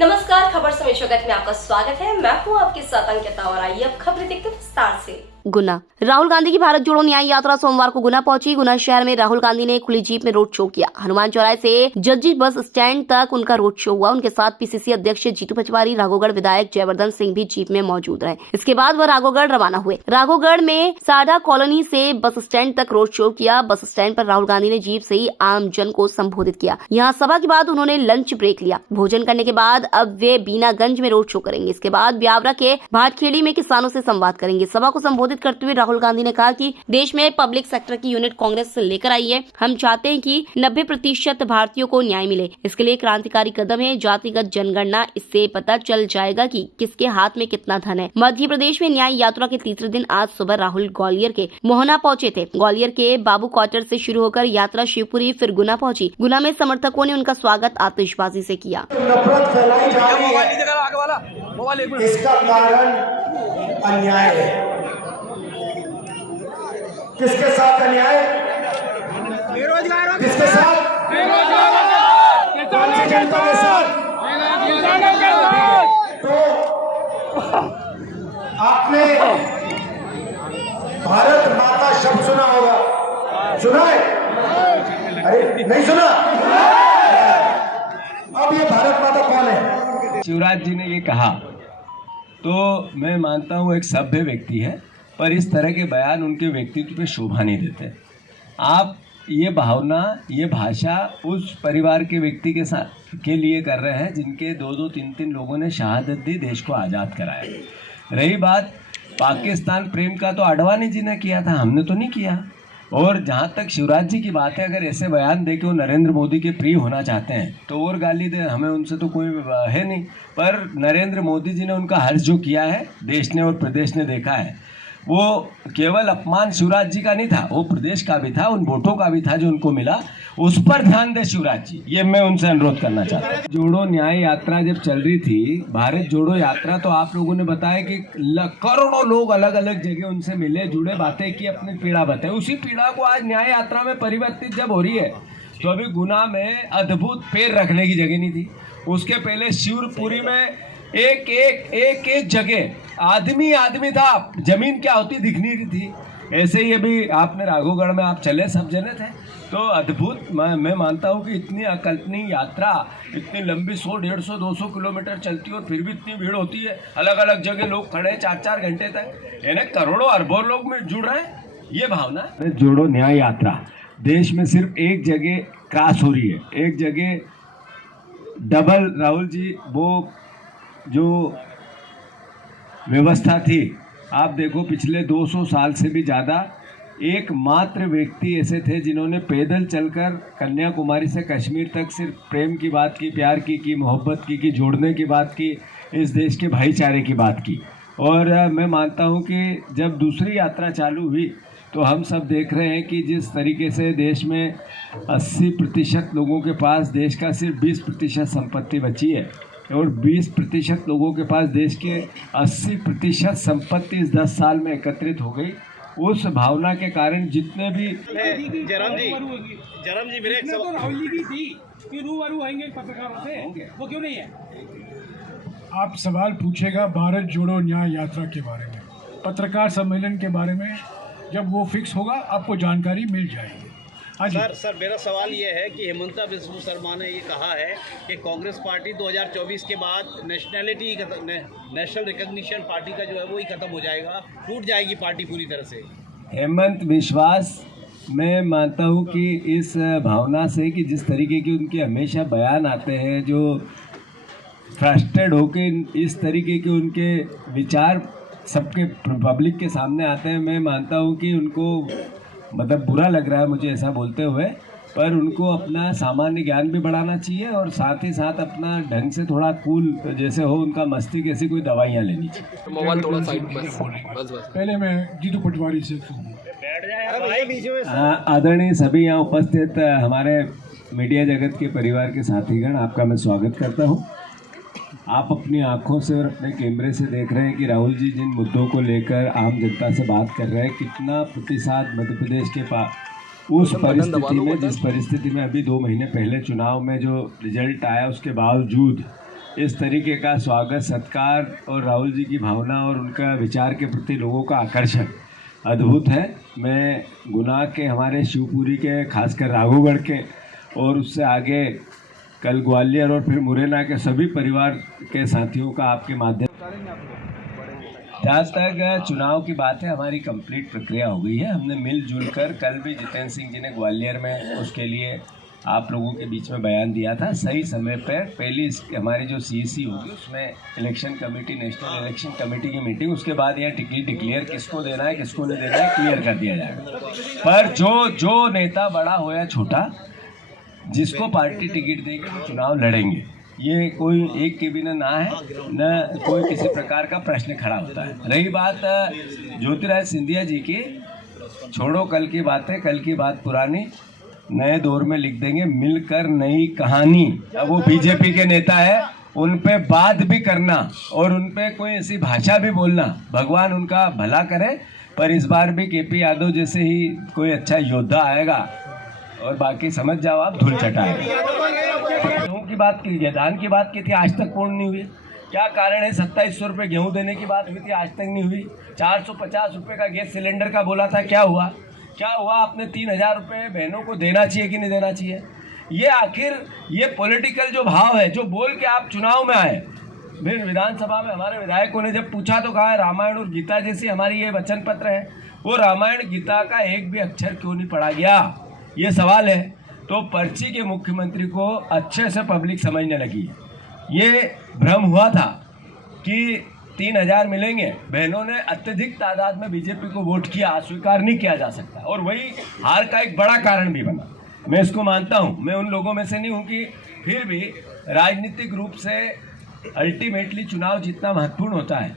नमस्कार, खबर समय जगत में आपका स्वागत है। मैं हूँ आपके साथ अंकिता और आइए अब खबरें देखते हैं विस्तार से। गुना राहुल गांधी की भारत जोड़ो न्याय यात्रा सोमवार को गुना पहुंची। गुना शहर में राहुल गांधी ने खुली जीप में रोड शो किया। हनुमान चौराहे से जज्जी बस स्टैंड तक उनका रोड शो हुआ। उनके साथ पीसीसी अध्यक्ष जीतू पचवारी, राघोगढ़ विधायक जयवर्धन सिंह भी जीप में मौजूद रहे। इसके बाद वह राघोगढ़ रवाना हुए। राघोगढ़ में साढ़ा कॉलोनी से बस स्टैंड तक रोड शो किया। बस स्टैंड पर राहुल गांधी ने जीप से ही आम जन को संबोधित किया। यहाँ सभा के बाद उन्होंने लंच ब्रेक लिया। भोजन करने के बाद अब वे बीनागंज में रोड शो करेंगे। इसके बाद ब्यावरा के भाटखेड़ी में किसानों से संवाद करेंगे। सभा को संबोधित करते हुए राहुल गांधी ने कहा कि देश में पब्लिक सेक्टर की यूनिट कांग्रेस लेकर आई है। हम चाहते हैं कि 90% भारतीयों को न्याय मिले। इसके लिए क्रांतिकारी कदम है जातिगत जनगणना। इससे पता चल जाएगा कि किसके हाथ में कितना धन है। मध्य प्रदेश में न्याय यात्रा के तीसरे दिन आज सुबह राहुल ग्वालियर के मोहना पहुंचे थे। ग्वालियर के बाबू क्वार्टर से शुरू होकर यात्रा शिवपुरी फिर गुना पहुंची। गुना में समर्थकों ने उनका स्वागत आतिशबाजी से किया। नफरत फैलाई जा रही है, इसका कारण अन्याय है। किसके साथ अन्याय? किसके साथ? जनता के साथ। तो आपने भारत माता शब्द सुना होगा, सुना है? अरे नहीं सुना? अब ये भारत माता कौन है? शिवराज जी ने ये कहा तो मैं मानता हूँ एक सभ्य व्यक्ति है, पर इस तरह के बयान उनके व्यक्तित्व पे शोभा नहीं देते। आप ये भावना, ये भाषा उस परिवार के व्यक्ति के साथ के लिए कर रहे हैं जिनके 2-2, 3-3 लोगों ने शहादत दी, देश को आज़ाद कराया। रही बात पाकिस्तान प्रेम का, तो आडवाणी जी ने किया था, हमने तो नहीं किया। और जहाँ तक शिवराज जी की बात है, अगर ऐसे बयान दे के वो नरेंद्र मोदी के प्रिय होना चाहते हैं तो और गाली दे, हमें उनसे तो कोई है नहीं। पर नरेंद्र मोदी जी ने उनका हर्ष जो किया है, देश ने और प्रदेश ने देखा है, वो केवल अपमान शिवराज जी का नहीं था, वो प्रदेश का भी था, उन वोटों का भी था जो उनको मिला। उस पर ध्यान दे शिवराज जी, ये मैं उनसे अनुरोध करना चाहता हूँ। जोड़ो न्याय यात्रा जब चल रही थी, भारत जोड़ो यात्रा, तो आप लोगों ने बताया कि करोड़ों लोग अलग अलग जगह उनसे मिले, जुड़े, बातें की, अपनी पीड़ा बताई। उसी पीड़ा को आज न्याय यात्रा में परिवर्तित जब हो रही है, तो अभी गुना में अद्भुत पैर रखने की जगह नहीं थी। उसके पहले शिवपुरी में एक जगह आदमी था, जमीन क्या होती दिखनी की थी। ऐसे ही अभी आपने राघोगढ़ में आप चले, सब जने थे, तो अद्भुत। मैं मानता हूँ कि इतनी अकल्पनीय यात्रा, इतनी लंबी 100, 150, 200 किलोमीटर चलती है और फिर भी इतनी भीड़ होती है। अलग अलग जगह लोग खड़े 4-4 घंटे तक, यानी करोड़ों अरबों लोग में जुड़ रहे हैं। ये भावना जोड़ो न्याय यात्रा देश में सिर्फ एक जगह क्रॉस हो रही है, एक जगह डबल। राहुल जी, वो जो व्यवस्था थी, आप देखो पिछले 200 साल से भी ज़्यादा एकमात्र व्यक्ति ऐसे थे जिन्होंने पैदल चलकर कन्याकुमारी से कश्मीर तक सिर्फ प्रेम की बात की, प्यार की मोहब्बत की, जोड़ने की बात की, इस देश के भाईचारे की बात की। और मैं मानता हूँ कि जब दूसरी यात्रा चालू हुई तो हम सब देख रहे हैं कि जिस तरीके से देश में 80% लोगों के पास देश का सिर्फ 20% संपत्ति बची है और 20% लोगों के पास देश के 80% संपत्ति इस 10 साल में एकत्रित हो गई। उस भावना के कारण जितने भी जयराम जी मेरे तो राहुल जी की थी कि रूबरू आएंगे पत्रकारों से, वो क्यों नहीं है? आप सवाल पूछेगा भारत जोड़ो न्याय यात्रा के बारे में, पत्रकार सम्मेलन के बारे में, जब वो फिक्स होगा आपको जानकारी मिल जाएगी। सर मेरा सवाल ये है कि हेमंता बिस्वा शर्मा ने ये कहा है कि कांग्रेस पार्टी 2024 के बाद नेशनल रिकॉग्निशन पार्टी का जो है वो ही खत्म हो जाएगा, टूट जाएगी पार्टी पूरी तरह से। हेमंत विश्वास, मैं मानता हूँ कि इस भावना से कि जिस तरीके की उनके हमेशा बयान आते हैं, जो फ्रस्ट्रेट होके इस तरीके के उनके विचार सबके पब्लिक के सामने आते हैं, मैं मानता हूँ कि उनको मतलब बुरा लग रहा है मुझे ऐसा बोलते हुए, पर उनको अपना सामान्य ज्ञान भी बढ़ाना चाहिए और साथ ही साथ अपना ढंग से थोड़ा कूल जैसे हो उनका मस्तिष्क, ऐसी कोई दवाइयाँ लेनी चाहिए। मोबाइल थोड़ा साइड बस। पहले मैं जीतू पटवारी से आदरणीय सभी यहाँ उपस्थित हमारे मीडिया जगत के परिवार के साथीगण, आपका मैं स्वागत करता हूँ। आप अपनी आंखों से और अपने कैमरे से देख रहे हैं कि राहुल जी जिन मुद्दों को लेकर आम जनता से बात कर रहे हैं, कितना प्रतिशत मध्य प्रदेश के पास उस परिस्थिति में, जिस परिस्थिति में अभी 2 महीने पहले चुनाव में जो रिजल्ट आया उसके बावजूद इस तरीके का स्वागत सत्कार और राहुल जी की भावना और उनका विचार के प्रति लोगों का आकर्षण अद्भुत है। मैं गुना के, हमारे शिवपुरी के, खासकर राघोगढ़ के और उससे आगे कल ग्वालियर और फिर मुरैना के सभी परिवार के साथियों का आपके माध्यम, जहाँ तक चुनाव की बात है हमारी कंप्लीट प्रक्रिया हो गई है। हमने मिलजुल कर, कल भी जितेंद्र सिंह जी ने ग्वालियर में उसके लिए आप लोगों के बीच में बयान दिया था, सही समय पर पहली हमारी जो CEC होगी उसमें election committee, national election committee की मीटिंग, उसके बाद यह टिकट डिक्लेयर किसको देना है किसको नहीं देना है क्लियर कर दिया जाएगा। पर जो नेता बड़ा हो या छोटा, जिसको पार्टी टिकट देगी वो चुनाव लड़ेंगे। ये कोई एक के बिना ना है, न कोई किसी प्रकार का प्रश्न खड़ा होता है। रही बात ज्योतिराज सिंधिया जी की, छोड़ो कल की बातें, कल की बात पुरानी, नए दौर में लिख देंगे मिलकर नई कहानी। अब वो बीजेपी के नेता है, उन पे बात भी करना और उन पे कोई ऐसी भाषा भी बोलना, भगवान उनका भला करे। पर इस बार भी KP यादव जैसे ही कोई अच्छा योद्धा आएगा और बाकी समझ जाओ आप, धूल चटाएगा। गेहूँ की बात की, धान की बात की थी, आज तक पूर्ण नहीं हुई। क्या कारण है? 2700 रुपये गेहूँ देने की बात हुई थी, आज तक नहीं हुई। 450 रुपये का गैस सिलेंडर का बोला था, क्या हुआ? आपने 3000 रुपये बहनों को देना चाहिए कि नहीं देना चाहिए? ये आखिर ये पॉलिटिकल जो भाव है, जो बोल के आप चुनाव में आए। फिर विधानसभा में हमारे विधायकों ने जब पूछा तो कहा है रामायण और गीता जैसी हमारी ये वचन पत्र है, वो रामायण गीता का एक भी अक्षर क्यों नहीं पढ़ा गया, ये सवाल है। तो पर्ची के मुख्यमंत्री को अच्छे से पब्लिक समझने लगी। ये भ्रम हुआ था कि 3000 मिलेंगे, बहनों ने अत्यधिक तादाद में बीजेपी को वोट किया, अस्वीकार नहीं किया जा सकता, और वही हार का एक बड़ा कारण भी बना। मैं इसको मानता हूं, मैं उन लोगों में से नहीं हूं कि फिर भी राजनीतिक रूप से अल्टीमेटली चुनाव जीतना महत्वपूर्ण होता है।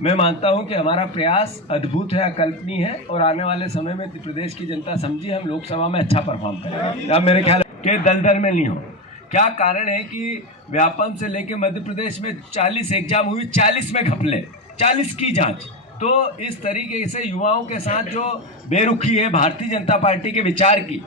मैं मानता हूं कि हमारा प्रयास अद्भुत है, अकल्पनीय है, और आने वाले समय में प्रदेश की जनता समझी हम लोकसभा में अच्छा परफॉर्म करेंगे। अब मेरे ख्याल के दलदल में नहीं हो। क्या कारण है कि व्यापम से लेके मध्य प्रदेश में 40 एग्जाम हुई, 40 में घपले, 40 की जांच। तो इस तरीके से युवाओं के साथ जो बेरुखी है भारतीय जनता पार्टी के विचार की,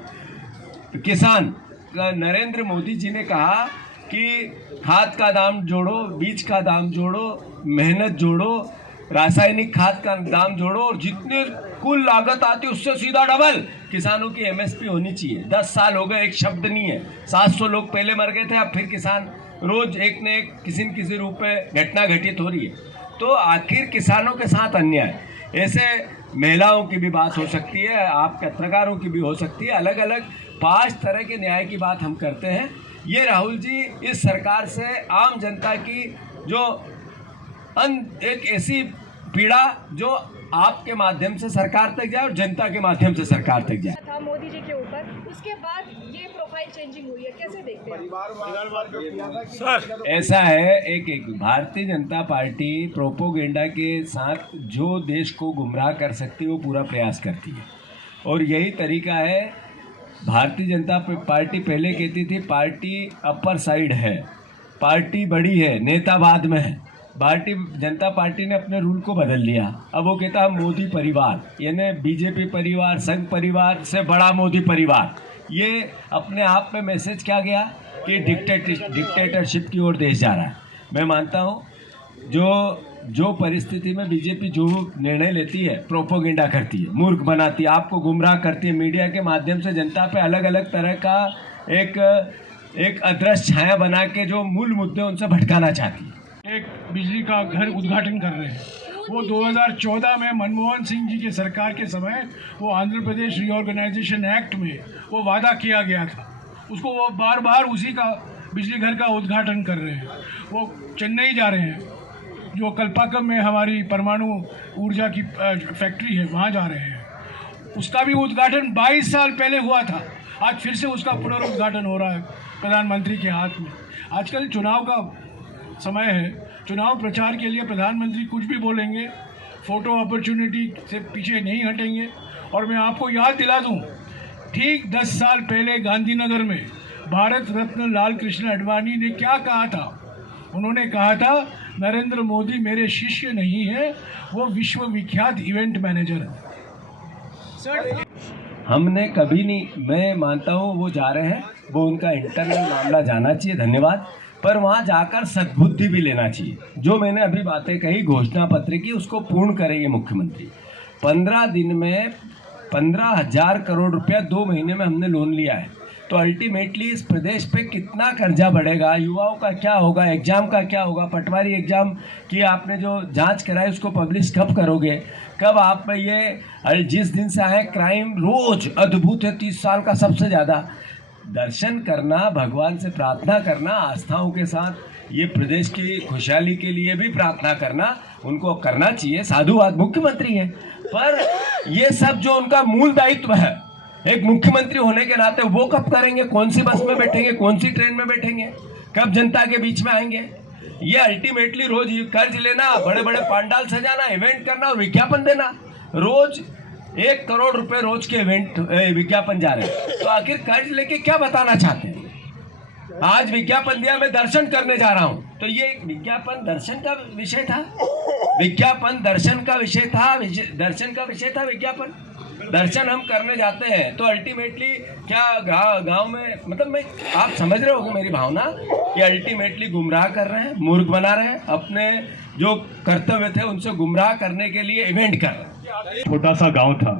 किसान नरेंद्र मोदी जी ने कहा कि खाद का दाम जोड़ो, बीज का दाम जोड़ो, मेहनत जोड़ो, रासायनिक खाद का दाम जोड़ो, और जितनी कुल लागत आती है उससे सीधा डबल किसानों की MSP होनी चाहिए। 10 साल हो गए, एक शब्द नहीं है। 700 लोग पहले मर गए थे, अब फिर किसान रोज एक न एक किसी न किसी रूप में घटना घटित हो रही है। तो आखिर किसानों के साथ अन्याय, ऐसे महिलाओं की भी बात हो सकती है, आप पत्रकारों की भी हो सकती है, अलग अलग 5 तरह के न्याय की बात हम करते हैं। ये राहुल जी इस सरकार से आम जनता की जो एक ऐसी पीड़ा जो आपके माध्यम से सरकार तक जाए और जनता के माध्यम से सरकार तक जाए था मोदी जी के ऊपर, उसके बाद ये प्रोफाइल चेंजिंग हुई है, कैसे देखते हैं? सर ऐसा है, एक भारतीय जनता पार्टी प्रोपोगेंडा के साथ जो देश को गुमराह कर सकती है वो पूरा प्रयास करती है, और यही तरीका है। भारतीय जनता पार्टी पहले कहती थी पार्टी अपर साइड है, पार्टी बड़ी है, नेता बाद में है। भारतीय जनता पार्टी ने अपने रूल को बदल लिया। अब वो कहता है मोदी परिवार, यानी बीजेपी परिवार, संघ परिवार से बड़ा मोदी परिवार। ये अपने आप में मैसेज क्या गया कि डिक्टेटरशिप की ओर देश जा रहा है। मैं मानता हूँ जो परिस्थिति में बीजेपी जो निर्णय लेती है, प्रोपोगेंडा करती है, मूर्ख बनाती है, आपको गुमराह करती है, मीडिया के माध्यम से जनता पे अलग अलग तरह का एक अदृश्य छाया बना के जो मूल मुद्दे उनसे भटकाना चाहती है। एक बिजली का घर उद्घाटन कर रहे हैं, वो 2014 में मनमोहन सिंह जी के सरकार के समय वो आंध्र प्रदेश रीऑर्गेनाइजेशन एक्ट में वो वादा किया गया था, उसको वो बार बार उसी का बिजली घर का उद्घाटन कर रहे हैं। वो चेन्नई जा रहे हैं, जो कल्पाकम में हमारी परमाणु ऊर्जा की फैक्ट्री है, वहाँ जा रहे हैं। उसका भी उद्घाटन 22 साल पहले हुआ था, आज फिर से उसका पुनरुद्घाटन हो रहा है प्रधानमंत्री के हाथ में। आजकल चुनाव का समय है, चुनाव प्रचार के लिए प्रधानमंत्री कुछ भी बोलेंगे, फोटो अपॉर्चुनिटी से पीछे नहीं हटेंगे। और मैं आपको याद दिला दूं, ठीक 10 साल पहले गांधीनगर में भारत रत्न लाल कृष्ण आडवाणी ने क्या कहा था? उन्होंने कहा था नरेंद्र मोदी मेरे शिष्य नहीं है, वो विश्व विख्यात इवेंट मैनेजर है। हमने कभी नहीं, मैं मानता हूँ वो जा रहे हैं, वो उनका इंटरनल मामला जाना चाहिए, धन्यवाद। पर वहाँ जाकर सद्बुद्धि भी लेना चाहिए। जो मैंने अभी बातें कही घोषणा पत्र की, उसको पूर्ण करेंगे मुख्यमंत्री। 15 दिन में 15,000 करोड़ रुपया 2 महीने में हमने लोन लिया है, तो अल्टीमेटली इस प्रदेश पे कितना कर्जा बढ़ेगा, युवाओं का क्या होगा, एग्जाम का क्या होगा, पटवारी एग्जाम की आपने जो जांच कराई उसको पब्लिश कब करोगे, कब आप ये जिस दिन से आए क्राइम रोज अद्भुत है, 30 साल का सबसे ज़्यादा। दर्शन करना, भगवान से प्रार्थना करना, आस्थाओं के साथ ये प्रदेश की खुशहाली के लिए भी प्रार्थना करना उनको करना चाहिए, साधुवाद मुख्यमंत्री हैं। पर ये सब जो उनका मूल दायित्व है एक मुख्यमंत्री होने के नाते, वो कब करेंगे? कौन सी बस में बैठेंगे, कौन सी ट्रेन में बैठेंगे, कब जनता के बीच में आएंगे? ये अल्टीमेटली रोज कर्ज लेना, बड़े बड़े पंडाल सजाना, इवेंट करना और विज्ञापन देना, रोज 1 करोड़ रुपए रोज के इवेंट विज्ञापन जा रहे हैं। तो आखिर कर्ज लेके क्या बताना चाहते हैं? आज विज्ञापन दिया, मैं दर्शन करने जा रहा हूं, तो ये विज्ञापन दर्शन का विषय था? विज्ञापन दर्शन का विषय था? दर्शन का विषय था विज्ञापन? दर्शन हम करने जाते हैं तो अल्टीमेटली क्या गांव में, मतलब आप समझ रहे होगे मेरी भावना कि अल्टीमेटली गुमराह कर रहे हैं, मूर्ख बना रहे हैं, अपने जो कर्तव्य थे उनसे गुमराह करने के लिए इवेंट कर रहे हैं। छोटा सा गांव था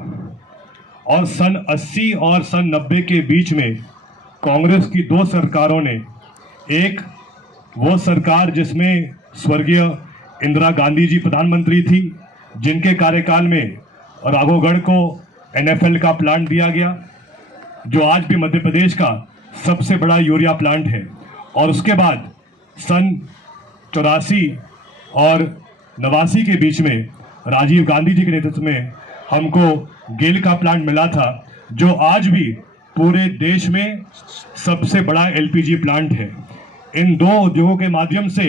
और सन 80 और सन 90 के बीच में कांग्रेस की 2 सरकारों ने, एक वो सरकार जिसमें स्वर्गीय इंदिरा गांधी जी प्रधानमंत्री थी, जिनके कार्यकाल में राघोगढ़ को NFL का प्लांट दिया गया, जो आज भी मध्य प्रदेश का सबसे बड़ा यूरिया प्लांट है। और उसके बाद सन 84 और 89 के बीच में राजीव गांधी जी के नेतृत्व में हमको गेल का प्लांट मिला था, जो आज भी पूरे देश में सबसे बड़ा LPG प्लांट है। इन 2 उद्योगों के माध्यम से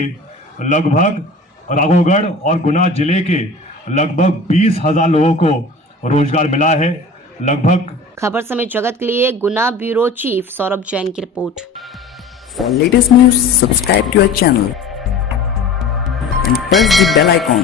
लगभग राघोगढ़ और गुना जिले के लगभग 20,000 लोगों को रोजगार मिला है। लगभग खबर समय जगत के लिए गुना ब्यूरो चीफ सौरभ जैन की report. For latest news, subscribe to our channel and press the bell icon.